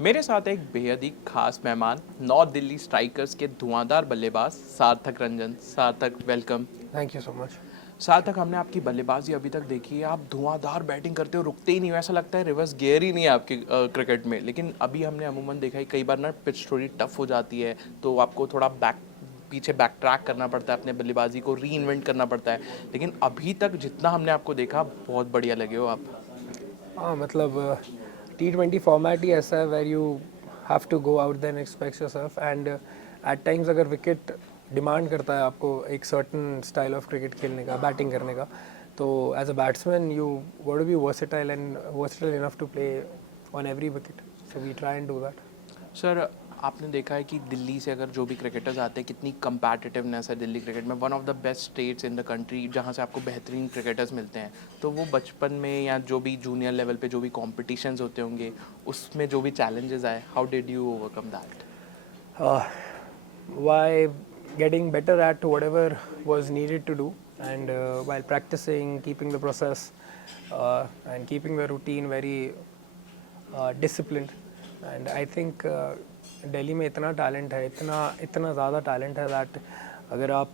मेरे साथ एक बेहद ही खास मेहमान नॉर्थ दिल्ली स्ट्राइकर्स के धुआंधार बल्लेबाज सार्थक रंजन। सार्थक, welcome. Thank you so much. सार्थक, हमने आपकी बल्लेबाजी अभी तक देखी है, आप धुआंधार बैटिंग करते हो, रुकते ही नहीं हो, ऐसा लगता है रिवर्स गियर ही नहीं है आपके क्रिकेट में। लेकिन अभी हमने अमूमन देखा है कई बार ना पिच थोड़ी टफ हो जाती है, तो आपको थोड़ा पीछे बैक ट्रैक करना पड़ता है, अपने बल्लेबाजी को री इन्वेंट करना पड़ता है। लेकिन अभी तक जितना हमने आपको देखा, बहुत बढ़िया लगे हो आप। हाँ मतलब T20 फॉर्मेट ही ऐसा है where you have to go out then expect yourself and at times अगर विकेट डिमांड करता है आपको एक सर्टन स्टाइल ऑफ क्रिकेट खेलने का, बैटिंग करने का, तो as a batsman you got to be versatile and versatile enough to play on every wicket, so we try and do that. Sir, आपने देखा है कि दिल्ली से अगर जो भी क्रिकेटर्स आते हैं, कितनी कंपैटिटिवनेस है दिल्ली क्रिकेट में। One of the best states in the country, जहाँ से आपको बेहतरीन क्रिकेटर्स मिलते हैं। तो वो बचपन में या जो भी जूनियर लेवल पे जो भी कॉम्पिटिशन्स होते होंगे, उसमें जो भी चैलेंजेस आए, how did you overcome that? Why getting better at whatever was needed to do, and while practicing, keeping the process and keeping the routine very disciplined. And I think Delhi में इतना talent है, इतना इतना ज़्यादा talent है that अगर आप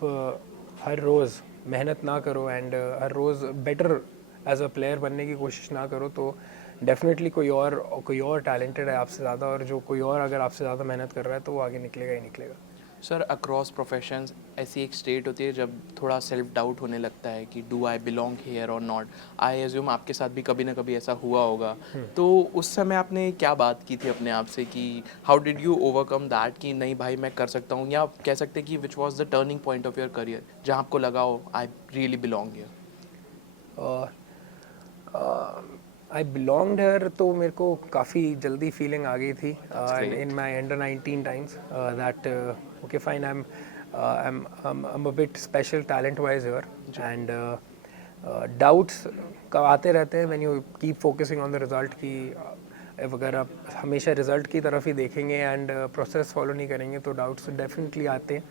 हर रोज़ मेहनत ना करो एंड हर रोज़ बेटर एज अ प्लेयर बनने की कोशिश ना करो, तो डेफिनेटली कोई और टैलेंटेड है आपसे ज़्यादा, और जो कोई और अगर आपसे ज़्यादा मेहनत कर रहा है तो वो आगे निकलेगा ही निकलेगा। सर, अक्रॉस प्रोफेशंस ऐसी एक स्टेट होती है जब थोड़ा सेल्फ डाउट होने लगता है कि डू आई बिलोंग हियर और नॉट। आई एज्यूम आपके साथ भी कभी ना कभी ऐसा हुआ होगा। तो उस समय आपने क्या बात की थी अपने आप से कि how did you overcome that कि नहीं भाई मैं कर सकता हूँ, या आप कह सकते हैं कि which was the turning point of your career जहाँ आपको लगा हो I really belong here? I belonged here तो मेरे को काफ़ी जल्दी फीलिंग आ गई थी great. In my under 19 times that okay fine, I'm a bit special talent wise here, and doubts कब आते रहते हैं when you keep focusing on the result की अगर आप हमेशा रिजल्ट की तरफ ही देखेंगे एंड प्रोसेस फॉलो नहीं करेंगे तो डाउट्स डेफिनेटली आते हैं।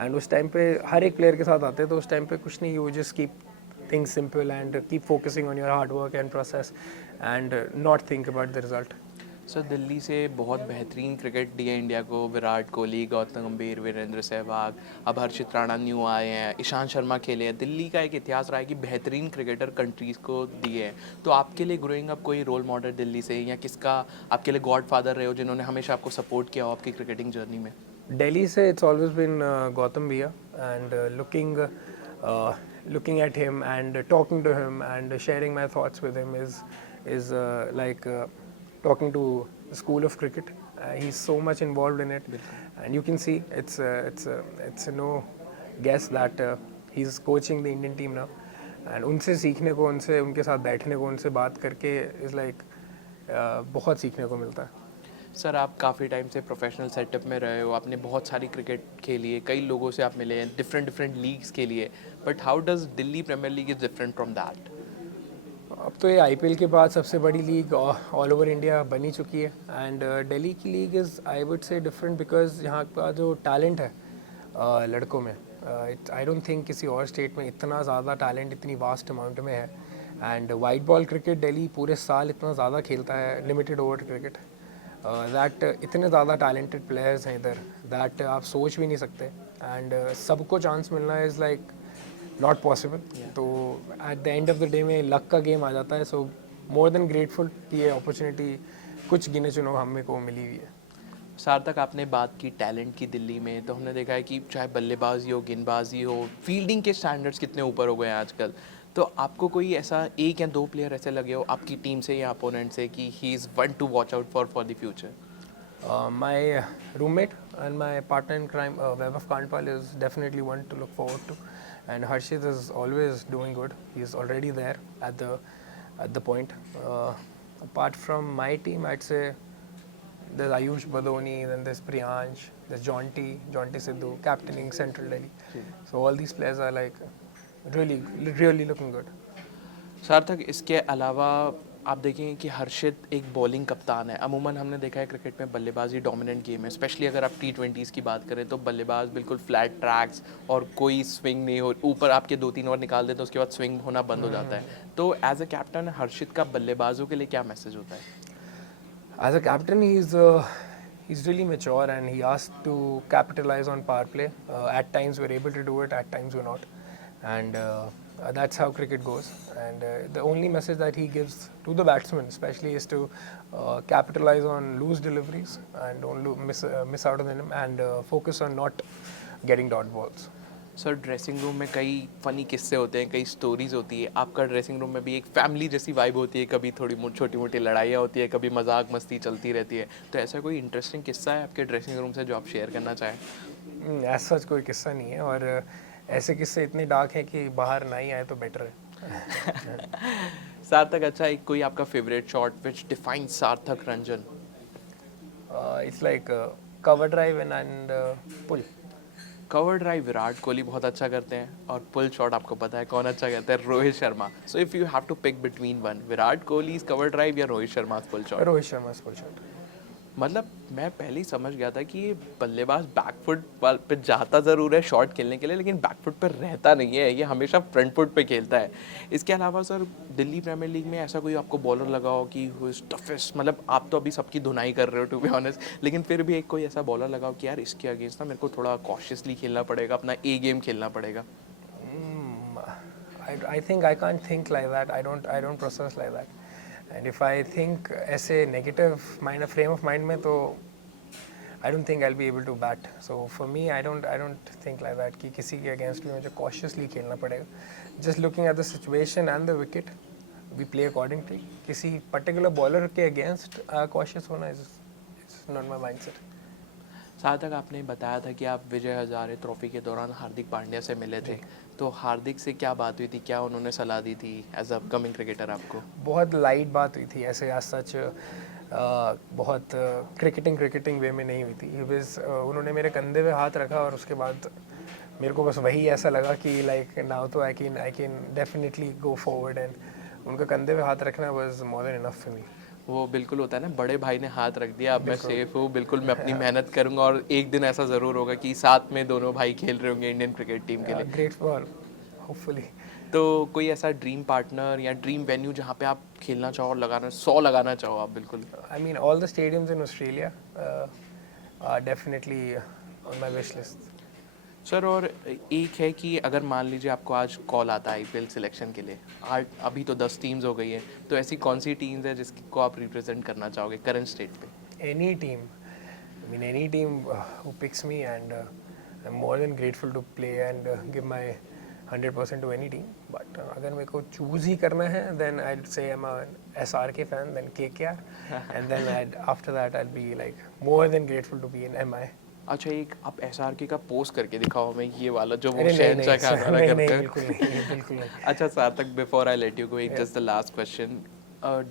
एंड उस टाइम पे हर एक प्लेयर के साथ आते हैं, तो उस टाइम पे कुछ नहीं, you just keep things simple and keep focusing on your hard work and process and not think about the result. Sir, Delhi से बहुत बेहतरीन क्रिकेट दिया इंडिया को, विराट कोहली, गौतम गंभीर, वीरेंद्र सहवाग, अब हर्षित राणा न्यू आए हैं, ईशांत शर्मा खेले हैं। दिल्ली का एक इतिहास रहा है कि बेहतरीन क्रिकेटर कंट्रीज़ को दिए हैं। तो आपके लिए ग्रोइंग अप कोई रोल मॉडल दिल्ली से, या किसका आपके लिए गॉड फादर रहे हो जिन्होंने हमेशा आपको सपोर्ट किया हो आपकी क्रिकेटिंग जर्नी में? Delhi से it's always been Gautam Bhaiya, and looking at him and talking to him and sharing my thoughts with him is like talking to the school of cricket. He's so much involved in it, and you can see it's no guess that he's coaching the Indian team now. And उनसे सीखने को, उनसे उनके साथ बैठने को, उनसे बात करके is like बहुत सीखने को मिलता है। सर, आप काफ़ी टाइम से प्रोफेशनल सेटअप में रहे हो, आपने बहुत सारी क्रिकेट खेली है, कई लोगों से आप मिले हैं, डिफरेंट डिफरेंट लीग्स के लिए। But how does Delhi premier league is different from that? अब तो ये आईपीएल के बाद सबसे बड़ी लीग ऑल ओवर इंडिया बनी चुकी है, एंड दिल्ली की league is I would say different because यहाँ का जो टैलेंट है लड़कों में, आई डोंट थिंक किसी और स्टेट में इतना ज़्यादा टैलेंट इतनी वास्ट अमाउंट में है। And white ball cricket Delhi पूरे साल इतना ज़्यादा खेलता है, लिमिटेड ओवर क्रिकेट, दैट इतने ज़्यादा टैलेंटेड प्लेयर्स हैं इधर दैट आप सोच भी नहीं सकते, एंड सबको चांस मिलना इज़ लाइक नॉट पॉसिबल। तो at the end of the day में लक का गेम आ जाता है। सो मोर देन ग्रेटफुल कि ये अपॉर्चुनिटी कुछ गिने चुनो हमें को मिली हुई है। सार्थक, आपने बात की टैलेंट की दिल्ली में, तो हमने देखा है कि चाहे बल्लेबाजी हो, गेंदबाजी हो, फील्डिंग के स्टैंडर्ड्स कितने ऊपर हो गए हैं आजकल। तो आपको कोई ऐसा एक या दो प्लेयर ऐसे लगे हो आपकी टीम से या अपोनेंट से कि ही is one to watch out for the future? My roommate and my partner in crime, Vaibhav Kandpal, is definitely one to look forward to, and Harshit is always doing good. He is already there at the point. Apart from my team, I'd say there's Ayush Badoni, then there's Priyansh, there's Jonty Sidhu, captaining Central Delhi. So all these players are like really looking good. सार्थक, इसके अलावा आप देखेंगे कि हर्षित एक bowling कप्तान है। अमूमन हमने देखा है क्रिकेट में बल्लेबाजी डोमिनेंट गेम है, स्पेशली अगर आप T20s की बात करें तो बल्लेबाज बिल्कुल फ्लैट ट्रैक्स और कोई स्विंग नहीं हो, ऊपर आपके 2-3 ओवर निकाल देते तो उसके बाद स्विंग होना बंद हो जाता है। तो एज अ कैप्टन हर्षित का बल्लेबाजों के लिए क्या मैसेज होता है? As a captain, he's really mature and he asked to capitalize on power play. At times we're able to do it, at times we're not, and that's how cricket goes. And the only message that he gives to the batsmen, especially, is to capitalize on loose deliveries and don't miss out on them, and focus on not getting dot balls. Sir dressing room में कई funny किस्से होते हैं, कई stories होती है, आपका dressing room में भी एक फैमिली जैसी वाइब होती है, कभी थोड़ी छोटी मोटी लड़ाइयाँ होती है, कभी मजाक मस्ती चलती रहती है, तो ऐसा कोई इंटरेस्टिंग किस्सा है आपके ड्रेसिंग रूम से जो आप शेयर करना चाहें? ऐसा कोई किस्सा नहीं है, और ऐसे किस्से इतने डार्क हैं कि बाहर ना ही आए तो बेटर है. सार्थक, अच्छा एक कोई आपका फेवरेट शॉट विच डिफाइन सार्थक Ranjan? It's like cover drive and pull. Cover drive Virat Kohli बहुत अच्छा करते हैं, और पुल शॉट आपको पता है कौन अच्छा करता है? Rohit Sharma. So if you have to pick between one, Virat Kohli cover drive या Rohit Sharma pull shot? Rohit Sharma pull shot. मतलब मैं पहले ही समझ गया था कि ये बल्लेबाज बैकफुट पे जाता ज़रूर है शॉट खेलने के लिए, लेकिन बैकफुट पर रहता नहीं है, ये हमेशा फ्रंट फुट पे खेलता है. इसके अलावा सर दिल्ली प्रीमियर लीग में ऐसा कोई आपको बॉलर लगा हो कि हु इज़ टफेस्ट? मतलब आप तो अभी सबकी धुनाई कर रहे हो टू बी ऑनेस्ट, लेकिन फिर भी एक कोई ऐसा बॉलर लगा हो कि यार इसके अगेंस्ट ना मेरे को थोड़ा कॉशियसली खेलना पड़ेगा, अपना ए गेम खेलना पड़ेगा? I think I can't think like that. I don't process like that. And if I think ऐसे negative frame of mind में, तो I don't think I'll be able to bat. So for me, I don't think like that कि किसी के against भी मुझे cautiously खेलना पड़ेगा. Just looking at the situation and the wicket, we play accordingly. किसी particular bowler के against cautious होना is not my mindset. सार्थक, आपने बताया था कि आप विजय हजारे ट्रॉफी के दौरान हार्दिक पांड्या से मिले थे, तो हार्दिक से क्या बात हुई थी, क्या उन्होंने सलाह दी थी एज अ अपकमिंग क्रिकेटर आपको? बहुत लाइट बात हुई थी, ऐसे आज सच बहुत क्रिकेटिंग वे में नहीं हुई थी. उन्होंने मेरे कंधे पे हाथ रखा और उसके बाद मेरे को बस वही ऐसा लगा कि लाइक नाउ तो I can definitely go forward, and उनका कंधे पे हाथ रखना was more than enough for me. वो बिल्कुल होता है ना, बड़े भाई ने हाथ रख दिया, अब मैं सेफ हूँ, बिल्कुल मैं अपनी मेहनत करूंगा, और एक दिन ऐसा ज़रूर होगा कि साथ में दोनों भाई खेल रहे होंगे इंडियन क्रिकेट टीम के लिए. Great for hopefully. तो कोई ऐसा ड्रीम पार्टनर या ड्रीम वेन्यू जहाँ पे आप खेलना चाहो और लगाना 100 लगाना चाहो आप? बिल्कुल. I mean, all the stadiums in Australia are definitely on my wish list. Sir, और एक है कि अगर मान लीजिए आपको आज कॉल आता है आईपीएल सिलेक्शन के लिए, आज अभी तो 10 टीम्स हो गई है, तो ऐसी कौन सी टीम्स है जिसको आप रिप्रेजेंट करना चाहोगे करंट स्टेट पे? Any team, I mean, any team who picks me, and I'm more than grateful to play and give my 100% to any team. But अगर मेरे को चूज़ ही करना है, then I'd say I'm a SRK fan, then KKR, and then after that I'll be like more than grateful to be in MI. अच्छा, एक आप SRK का post करके दिखाओ हमें, ये वाला जो वो नहीं, शहंशाह खान वाला करते हैं. बिल्कुल नहीं. अच्छा Sarthak, before I let you go, just the last question.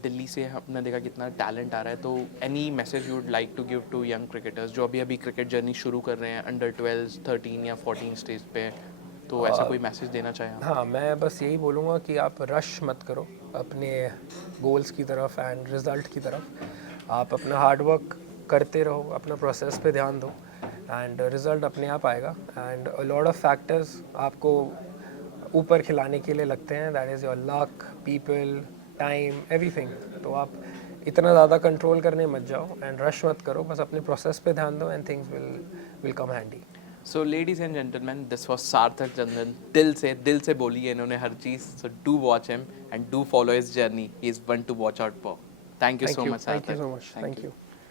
Delhi से हमने देखा कितना टैलेंट आ रहा है, तो any message you would like to give to young cricketers जो अभी अभी क्रिकेट जर्नी शुरू कर रहे हैं, अंडर 12, 13 या 14 स्टेज पे, तो ऐसा कोई मैसेज देना चाहें आप? हाँ, मैं बस यही बोलूँगा कि आप रश मत करो अपने गोल्स की तरफ एंड रिज़ल्ट की तरफ. आप अपना हार्डवर्क करते रहो, अपना प्रोसेस पे ध्यान दो, एंड रिज़ल्ट अपने आप आएगा. And a lot of factors आपको ऊपर खिलाने के लिए लगते हैं, that is your luck, people, time, everything. तो आप इतना ज़्यादा कंट्रोल करने मत जाओ एंड रश मत करो, बस अपने प्रोसेस पे ध्यान दो and things will come handy. So ladies and gentleman, this was Sarthak Ranjan. दिल से बोली है इन्होंने हर चीज़. So do watch him and do follow his journey. He is one to watch out for. Thank you so much Sarthak. Thank you so much. Thank you.